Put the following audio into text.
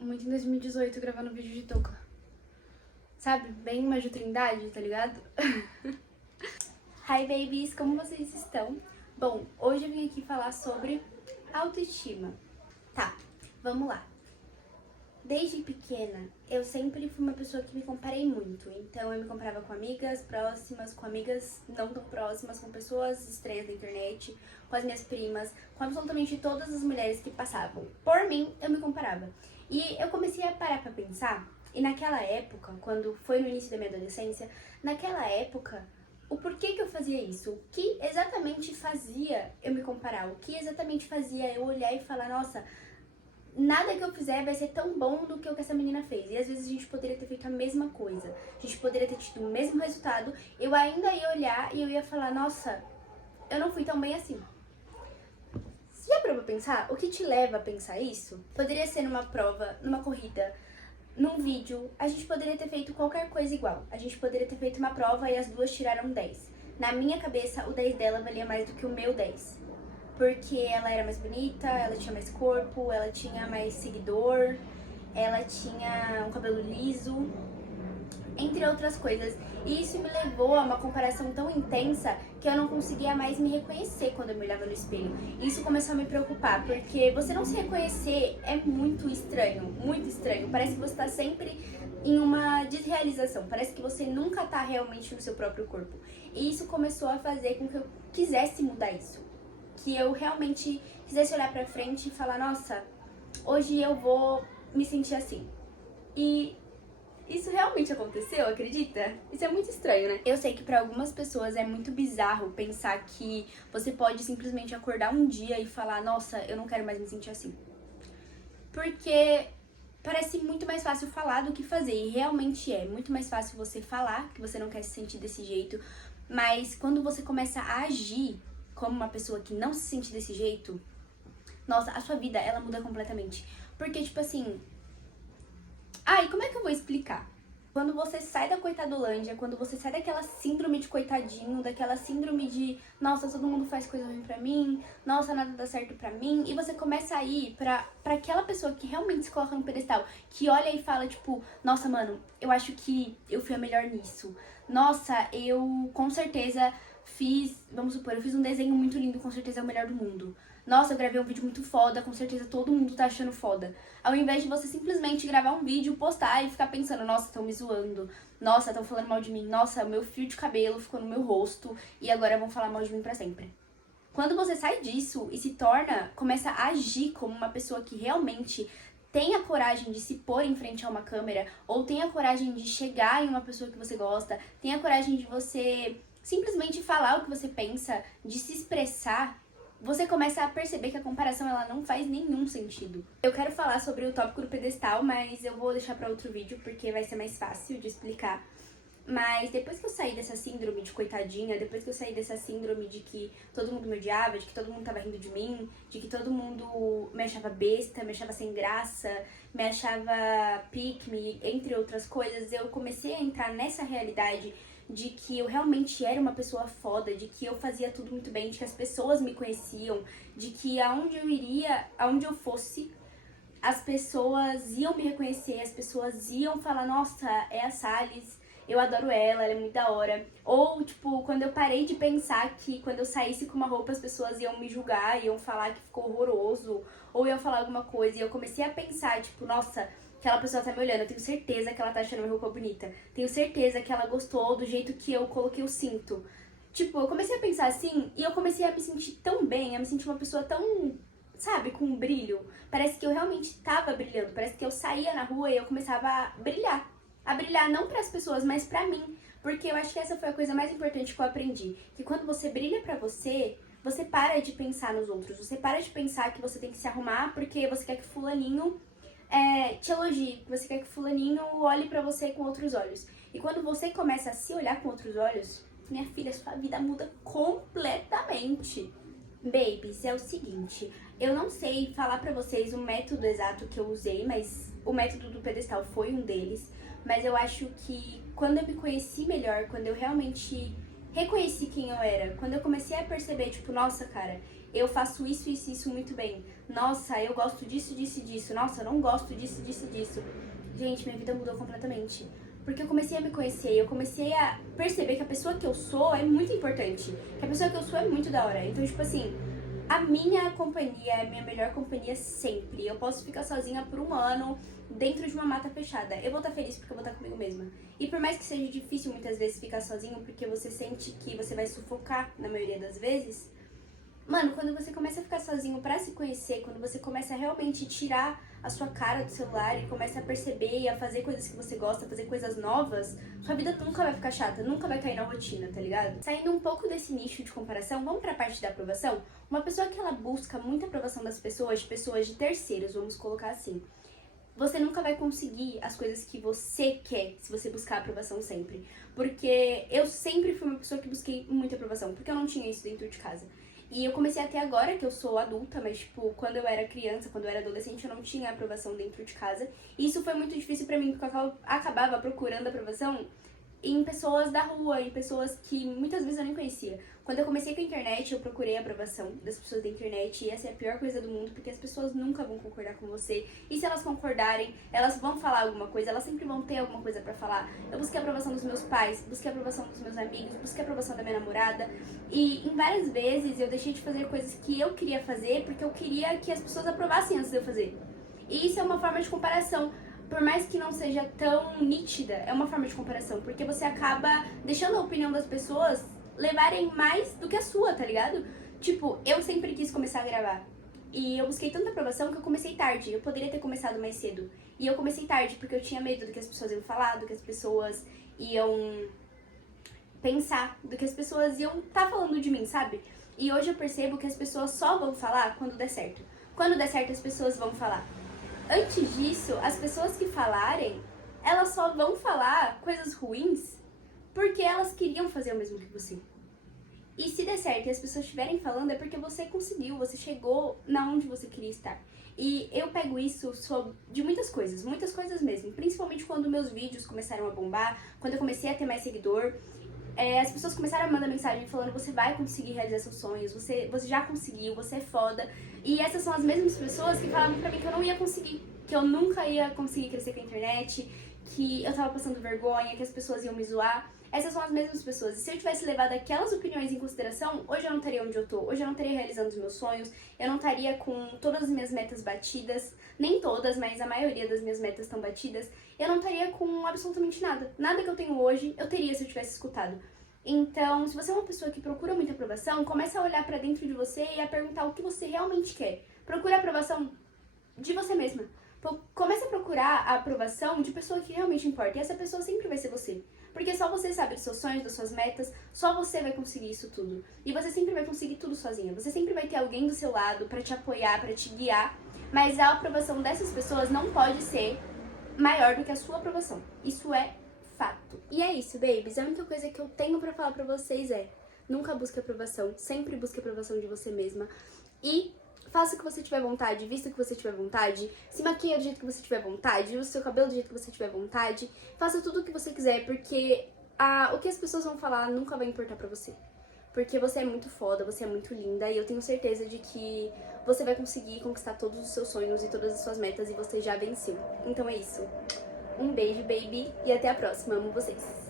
Muito em 2018 gravando vídeo de touca. Sabe? Bem Maju Trindade, tá ligado? Hi babies, como vocês estão? Bom, hoje eu vim aqui falar sobre autoestima. Tá, vamos lá. Desde pequena, eu sempre fui uma pessoa que me comparei muito. Então eu me comparava com amigas próximas, com amigas não tão próximas, com pessoas estranhas da internet, com as minhas primas, com absolutamente todas as mulheres que passavam. Por mim, eu me comparava. E eu comecei a parar pra pensar, e naquela época, quando foi no início da minha adolescência, naquela época, o porquê que eu fazia isso? O que exatamente fazia eu me comparar? O que exatamente fazia eu olhar e falar, nossa, nada que eu fizer vai ser tão bom do que o que essa menina fez. E às vezes a gente poderia ter feito a mesma coisa. A gente poderia ter tido o mesmo resultado. Eu ainda ia olhar e eu ia falar, nossa, eu não fui tão bem assim. Você já parou pra pensar? O que te leva a pensar isso? Poderia ser numa prova, numa corrida, num vídeo. A gente poderia ter feito qualquer coisa igual. A gente poderia ter feito uma prova e as duas tiraram 10. Na minha cabeça, o 10 dela valia mais do que o meu 10. Porque ela era mais bonita, ela tinha mais corpo, ela tinha mais seguidor, ela tinha um cabelo liso, entre outras coisas. E isso me levou a uma comparação tão intensa que eu não conseguia mais me reconhecer quando eu me olhava no espelho. Isso começou a me preocupar, porque você não se reconhecer é muito estranho, muito estranho. Parece que você tá sempre em uma desrealização, parece que você nunca tá realmente no seu próprio corpo. E isso começou a fazer com que eu quisesse mudar isso. Que eu realmente quisesse olhar pra frente e falar, nossa, hoje eu vou me sentir assim. E isso realmente aconteceu, acredita? Isso é muito estranho, né? Eu sei que pra algumas pessoas é muito bizarro pensar que você pode simplesmente acordar um dia e falar, nossa, eu não quero mais me sentir assim. Porque parece muito mais fácil falar do que fazer, e realmente é muito mais fácil você falar que você não quer se sentir desse jeito, mas quando você começa a agir como uma pessoa que não se sente desse jeito, nossa, a sua vida, ela muda completamente. Porque, tipo assim... Ai, como é que eu vou explicar? Quando você sai da coitadolândia, quando você sai daquela síndrome de coitadinho, daquela síndrome de nossa, todo mundo faz coisa ruim pra mim, nossa, nada dá certo pra mim, e você começa a ir pra aquela pessoa que realmente se coloca no pedestal, que olha e fala, tipo, nossa, mano, eu acho que eu fui a melhor nisso. Nossa, eu com certeza vamos supor, eu fiz um desenho muito lindo, com certeza é o melhor do mundo. Nossa, eu gravei um vídeo muito foda, com certeza todo mundo tá achando foda. Ao invés de você simplesmente gravar um vídeo, postar e ficar pensando, nossa, estão me zoando, nossa, estão falando mal de mim, nossa, meu fio de cabelo ficou no meu rosto e agora vão falar mal de mim pra sempre. Quando você sai disso e se torna, começa a agir como uma pessoa que realmente tem a coragem de se pôr em frente a uma câmera, ou tem a coragem de chegar em uma pessoa que você gosta, tem a coragem de você simplesmente falar o que você pensa, de se expressar, você começa a perceber que a comparação ela não faz nenhum sentido. Eu quero falar sobre o tópico do pedestal, mas eu vou deixar pra outro vídeo porque vai ser mais fácil de explicar. Mas depois que eu saí dessa síndrome de coitadinha, depois que eu saí dessa síndrome de que todo mundo me odiava, de que todo mundo tava rindo de mim, de que todo mundo me achava besta, me achava sem graça, me achava pick me, entre outras coisas, eu comecei a entrar nessa realidade de que eu realmente era uma pessoa foda, de que eu fazia tudo muito bem, de que as pessoas me conheciam, de que aonde eu iria, aonde eu fosse, as pessoas iam me reconhecer, as pessoas iam falar, nossa, é a Sales, eu adoro ela é muito da hora. Ou, tipo, quando eu parei de pensar que quando eu saísse com uma roupa as pessoas iam me julgar, iam falar que ficou horroroso, ou iam falar alguma coisa, e eu comecei a pensar, tipo, nossa, aquela pessoa tá me olhando, eu tenho certeza que ela tá achando minha roupa bonita, tenho certeza que ela gostou do jeito que eu coloquei o cinto. Tipo, eu comecei a pensar assim, e eu comecei a me sentir tão bem, a me sentir uma pessoa tão, sabe, com um brilho. Parece que eu realmente tava brilhando, parece que eu saía na rua e eu começava a brilhar. A brilhar não para as pessoas, mas pra mim. Porque eu acho que essa foi a coisa mais importante que eu aprendi. Que quando você brilha pra você, você para de pensar nos outros. Você para de pensar que você tem que se arrumar porque você quer que fulaninho te elogie. Você quer que fulaninho olhe pra você com outros olhos. E quando você começa a se olhar com outros olhos, minha filha, sua vida muda completamente. Babies, é o seguinte, eu não sei falar pra vocês o método exato que eu usei, mas o método do pedestal foi um deles. Mas eu acho que quando eu me conheci melhor, quando eu realmente reconheci quem eu era, quando eu comecei a perceber, tipo, nossa, cara, eu faço isso, isso, isso muito bem. Nossa, eu gosto disso, disso e disso. Nossa, eu não gosto disso, disso e disso. Gente, minha vida mudou completamente. Porque eu comecei a me conhecer, eu comecei a perceber que a pessoa que eu sou é muito importante. Que a pessoa que eu sou é muito da hora. Então, tipo assim, a minha companhia é a minha melhor companhia sempre. Eu posso ficar sozinha por 1 ano dentro de uma mata fechada. Eu vou estar feliz porque eu vou estar comigo mesma. E por mais que seja difícil muitas vezes ficar sozinho, porque você sente que você vai sufocar na maioria das vezes, mano, quando você começa a ficar sozinho pra se conhecer, quando você começa a realmente tirar a sua cara do celular e começa a perceber e a fazer coisas que você gosta, fazer coisas novas, sua vida nunca vai ficar chata, nunca vai cair na rotina, tá ligado? Saindo um pouco desse nicho de comparação, vamos pra parte da aprovação? Uma pessoa que ela busca muita aprovação das pessoas de terceiros, vamos colocar assim. Você nunca vai conseguir as coisas que você quer se você buscar aprovação sempre. Porque eu sempre fui uma pessoa que busquei muita aprovação, porque eu não tinha isso dentro de casa. E eu comecei até agora, que eu sou adulta, mas, tipo, quando eu era criança, quando eu era adolescente, eu não tinha aprovação dentro de casa. E isso foi muito difícil pra mim, porque eu acabava procurando aprovação em pessoas da rua, em pessoas que muitas vezes eu nem conhecia. Quando eu comecei com a internet, eu procurei a aprovação das pessoas da internet, e essa é a pior coisa do mundo, porque as pessoas nunca vão concordar com você. E se elas concordarem, elas vão falar alguma coisa, elas sempre vão ter alguma coisa pra falar. Eu busquei a aprovação dos meus pais, busquei a aprovação dos meus amigos, busquei a aprovação da minha namorada, e em várias vezes eu deixei de fazer coisas que eu queria fazer porque eu queria que as pessoas aprovassem antes de eu fazer. E isso é uma forma de comparação. Por mais que não seja tão nítida, é uma forma de comparação, porque você acaba deixando a opinião das pessoas levarem mais do que a sua, tá ligado? Tipo, eu sempre quis começar a gravar. E eu busquei tanta aprovação que eu comecei tarde. Eu poderia ter começado mais cedo. E eu comecei tarde porque eu tinha medo do que as pessoas iam falar, do que as pessoas iam pensar, do que as pessoas iam estar falando de mim, sabe? E hoje eu percebo que as pessoas só vão falar quando der certo. Quando der certo, as pessoas vão falar. Antes disso, as pessoas que falarem, elas só vão falar coisas ruins porque elas queriam fazer o mesmo que você. E se der certo e as pessoas estiverem falando, é porque você conseguiu, você chegou na onde você queria estar. E eu pego isso de muitas coisas mesmo. Principalmente quando meus vídeos começaram a bombar, quando eu comecei a ter mais seguidor. As pessoas começaram a mandar mensagem falando: você vai conseguir realizar seus sonhos, você já conseguiu, você é foda. E essas são as mesmas pessoas que falavam pra mim que eu não ia conseguir, que eu nunca ia conseguir crescer com a internet, que eu tava passando vergonha, que as pessoas iam me zoar. Essas são as mesmas pessoas. E se eu tivesse levado aquelas opiniões em consideração, hoje eu não estaria onde eu tô, hoje eu não estaria realizando os meus sonhos, eu não estaria com todas as minhas metas batidas, nem todas, mas a maioria das minhas metas estão batidas, eu não estaria com absolutamente nada. Nada que eu tenho hoje, eu teria se eu tivesse escutado. Então, se você é uma pessoa que procura muita aprovação, começa a olhar pra dentro de você e a perguntar o que você realmente quer. Procura a aprovação de você mesma. Começa a procurar a aprovação de pessoa que realmente importa. E essa pessoa sempre vai ser você. Porque só você sabe dos seus sonhos, das suas metas, só você vai conseguir isso tudo. E você sempre vai conseguir tudo sozinha. Você sempre vai ter alguém do seu lado pra te apoiar, pra te guiar. Mas a aprovação dessas pessoas não pode ser maior do que a sua aprovação. Isso é fato. E é isso, babies. A única coisa que eu tenho pra falar pra vocês é: nunca busque aprovação, sempre busque aprovação de você mesma. E faça o que você tiver vontade, vista o que você tiver vontade, se maquia do jeito que você tiver vontade, use o seu cabelo do jeito que você tiver vontade, faça tudo o que você quiser, porque o que as pessoas vão falar nunca vai importar pra você. Porque você é muito foda, você é muito linda, e eu tenho certeza de que você vai conseguir conquistar todos os seus sonhos e todas as suas metas, e você já venceu. Então é isso. Um beijo, baby, e até a próxima. Amo vocês.